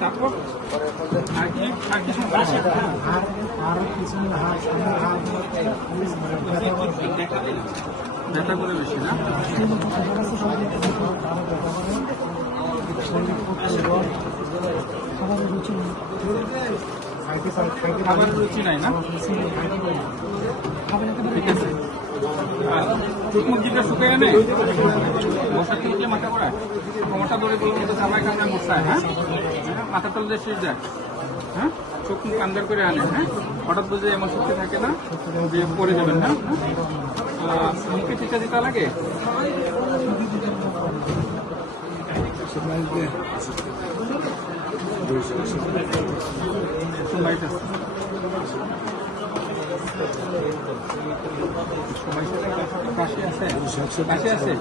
তারপর আর কি সমস্যা? আর কিছু ব্যথা করে বেশি না? খাবারের রুচি নাই না? ঠিক আছে। চোখ মুখ দিকে শুকিয়ে নেই, মশা কিনলে মাথা পড়ায়, কোমরটা ধরে বলবো তো জামাই কামড়ে মশায়। হ্যাঁ, মাথা তল দিয়ে শেষ যায়। হ্যাঁ, চোখ মুখ আন্দার করে আনে। হ্যাঁ, হঠাৎ বুঝে এমন শক্তি থাকে না যে পড়ে যাবেন। হ্যাঁ, মুখে টিকা দিতে লাগে। কাশি আছে, কাশি আছে।